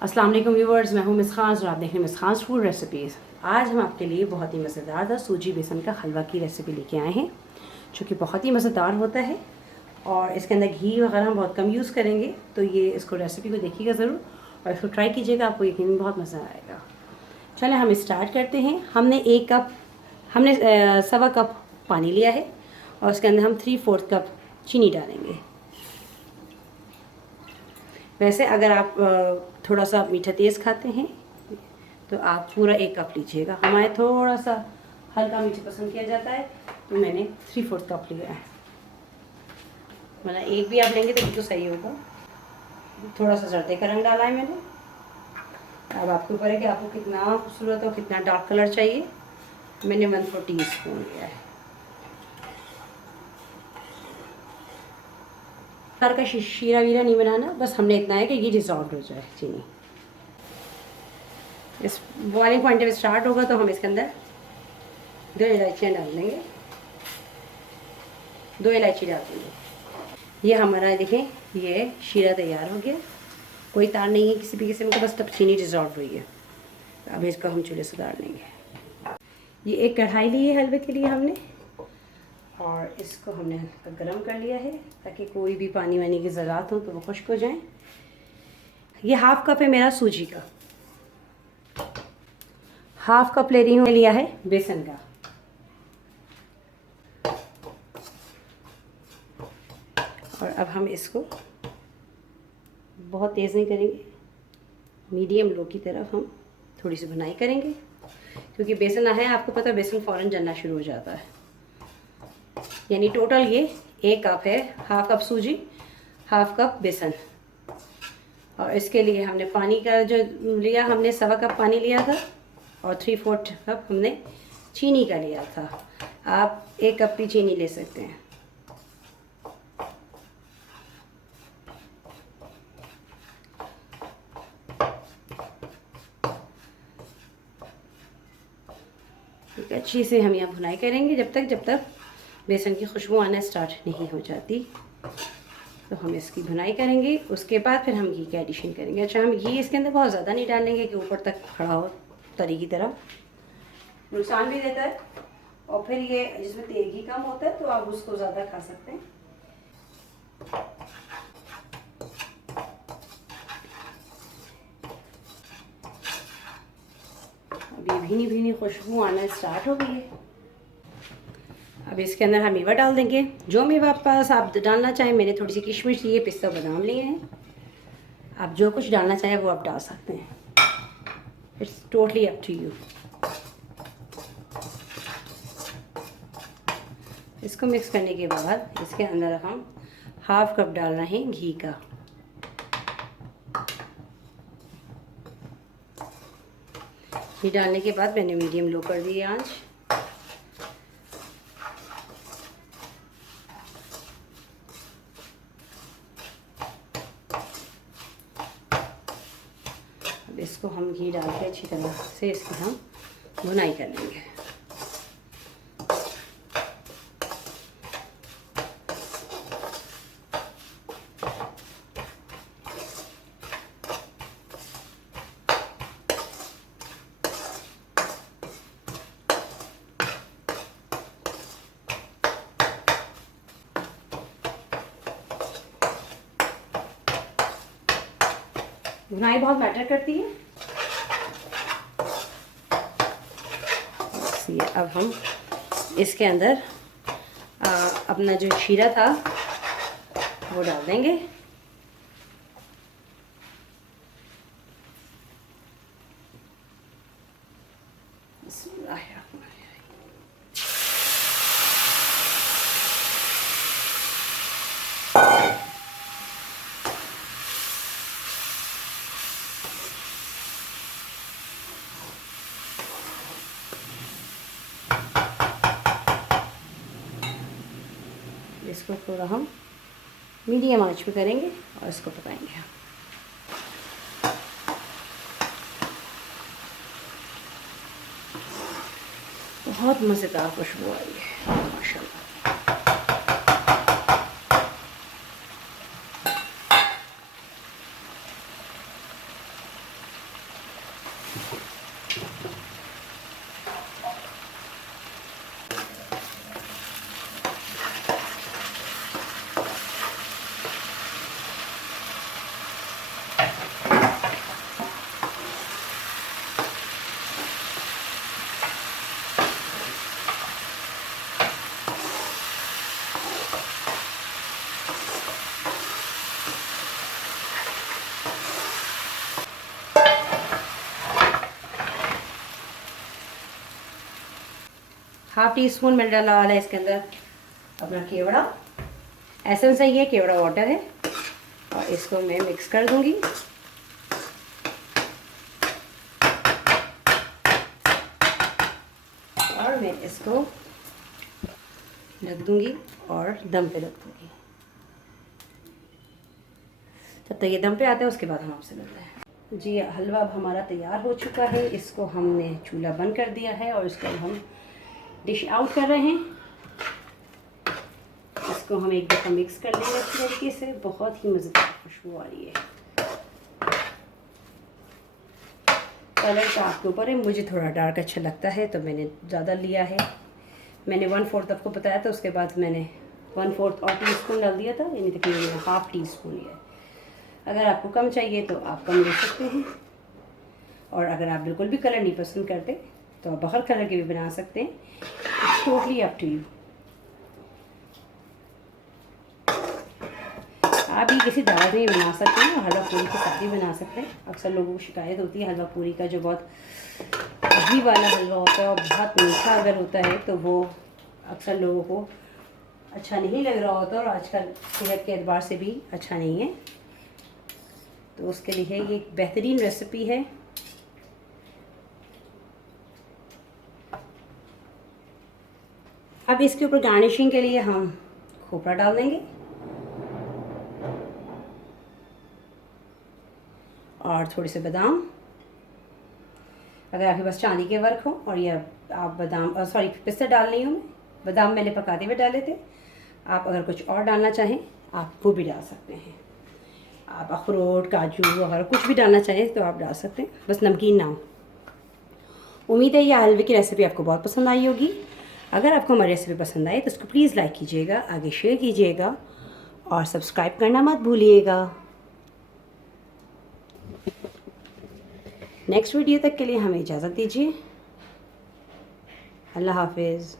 अस्सलाम वालेकुम व्यूवर्स, मैं हूं मिस खान और आप देख रहे हैं मिस खान फूड रेसिपीज़। आज हम आपके लिए बहुत ही मज़ेदार सूजी बेसन का हलवा की रेसिपी लेके आए हैं, जो कि बहुत ही मज़ेदार होता है और इसके अंदर घी वगैरह हम बहुत कम यूज़ करेंगे। तो ये इसको रेसिपी को देखिएगा ज़रूर और इसको ट्राई कीजिएगा, आपको यकीनन बहुत मज़ा आएगा। चलें हम स्टार्ट करते हैं। हमने 1.25 कप पानी लिया है और उसके अंदर हम 3/4 कप चीनी डालेंगे। वैसे अगर आप थोड़ा सा मीठा तेज़ खाते हैं तो आप पूरा 1 कप लीजिएगा। हमारे थोड़ा सा हल्का मीठा पसंद किया जाता है तो मैंने 3/4 कप लिया है। मतलब एक भी आप लेंगे तो बिल्कुल सही होगा। थोड़ा सा जर्दे का रंग डाला है मैंने। अब आपके ऊपर है कि आपको कितना खूबसूरत और कितना डार्क कलर चाहिए। मैंने 1/4 टीस्पून लिया है। कलर का शीरा वीरा नहीं बनाना, बस हमने इतना है कि ये डिज़ॉल्व हो जाए चीनी। इस बॉइलिंग पॉइंट जब स्टार्ट होगा तो हम इसके अंदर 2 इलायचियाँ डाल देंगे। 2 इलायची डाल देंगे। ये हमारा देखें, ये शीरा तैयार हो गया। कोई तार नहीं है किसी भी किस्म का, बस तब चीनी डिज़ॉल्व हुई है। अब इसको हम चूल्हे से उतार लेंगे। ये एक कढ़ाई ली है हलवे के लिए हमने, और इसको हमने गर्म कर लिया है ताकि कोई भी पानी वानी की ज़रात हो तो वो खुश्क हो जाए। ये 1/2 कप है मेरा सूजी का। 1/2 कप ले रही हूँ, लिया है बेसन का। और अब हम इसको बहुत तेज़ नहीं करेंगे, मीडियम लो की तरफ हम थोड़ी सी भुनाई करेंगे, क्योंकि बेसन है आपको पता है बेसन फ़ौरन जलना शुरू हो जाता है। यानी टोटल ये 1 कप है, 1/2 कप सूजी 1/2 कप बेसन। और इसके लिए हमने पानी का जो लिया, हमने 1/2 कप पानी लिया था और 3/4 कप हमने चीनी का लिया था। आप 1 कप की चीनी ले सकते हैं। ठीक है, अच्छी से हम यहाँ भुनाई करेंगे जब तक बेसन की खुशबू आना स्टार्ट नहीं हो जाती। तो हम इसकी भुनाई करेंगे, उसके बाद फिर हम घी का एडिशन करेंगे। अच्छा, हम घी इसके अंदर बहुत ज़्यादा नहीं डालेंगे कि ऊपर तक खड़ा हो तरी की तरह, नुकसान भी देता है। और फिर ये जिसमें तेल घी कम होता है तो आप उसको ज़्यादा खा सकते हैं। अभी भीनी भीनी खुशबू आना स्टार्ट हो गई है। अब इसके अंदर हम मेवा डाल देंगे, जो मेवा आप पास आप डालना चाहें। मैंने थोड़ी सी किशमिश ली है, पिस्ता बादाम लिए हैं। आप जो कुछ डालना चाहें वो आप डाल सकते हैं। It's totally up to you. इसको मिक्स करने के बाद इसके अंदर हम 1/2 कप डाल रहे हैं घी का। घी डालने के बाद मैंने मीडियम लो कर दी आंच। अब इसको हम घी डाल के अच्छी तरह से इसकी हम भुनाई कर लेंगे। भुनाई बहुत मैटर करती है। अब हम इसके अंदर अपना जो शीरा था वो डाल देंगे। इसको थोड़ा हम मीडियम आंच पे करेंगे और इसको पकाएंगे। बहुत मज़ेदार खुशबू आई है माशाल्लाह। हाफ टी स्पून मैंने डाला वाला है इसके अंदर अपना केवड़ा, एसेंस है ये, केवड़ा वाटर है, और इसको मैं मिक्स कर दूंगी। और मैं इसको रख दूंगी और दम पे रख दूंगी। जब तक ये दम पे आता है उसके बाद हम आपसे मिलते हैं। जी हलवा अब हमारा तैयार हो चुका है। इसको हमने चूल्हा बंद कर दिया है और इसको हम डिश आउट कर रहे हैं। इसको हम एक दफ़ा मिक्स कर लेंगे अच्छी तरीके से। बहुत ही मज़ेदार खुशबू आ रही है। कलर का आपके ऊपर है, मुझे थोड़ा डार्क अच्छा लगता है तो मैंने ज़्यादा लिया है। मैंने 1/4 आपको बताया था, उसके बाद मैंने 1/4 और टीस्पून डाल दिया था, यानी तकरीबन हाफ टी स्पून लिया है। अगर आपको कम चाहिए तो आप कम ले सकते हैं, और अगर आप बिल्कुल भी कलर नहीं पसंद करते तो आप बगैर कलर के भी बना सकते हैं। It's totally up to you. आप भी किसी दावत में बना सकते हैं, हलवा पूरी के साथ भी बना सकते हैं। अक्सर लोगों को शिकायत होती है हलवा पूरी का, जो बहुत घी वाला हलवा होता है और बहुत मीठा अगर होता है तो वो अक्सर लोगों को अच्छा नहीं लग रहा होता, और आजकल सेहत के एतबार से भी अच्छा नहीं है। तो उसके लिए ये एक बेहतरीन रेसिपी है। अब इसके ऊपर गार्निशिंग के लिए हम खोपरा डाल देंगे और थोड़े से बादाम। अगर आपके पास चांदी के वर्क हो, और ये आप बादाम सॉरी पिस्ता डाल रही हूँ मैं, बादाम मैंने पकाते हुए डाले थे। आप अगर कुछ और डालना चाहें आप वो भी डाल सकते हैं। आप अखरोट, काजू अगर कुछ भी डालना चाहें तो आप डाल सकते हैं, बस नमकीन ना हो। उम्मीद है यह हलवे की रेसिपी आपको बहुत पसंद आई होगी। अगर आपको हमारी रेसिपी पसंद आए तो इसको प्लीज़ लाइक कीजिएगा, आगे शेयर कीजिएगा और सब्सक्राइब करना मत भूलिएगा। नेक्स्ट वीडियो तक के लिए हमें इजाज़त दीजिए। अल्लाह हाफिज़।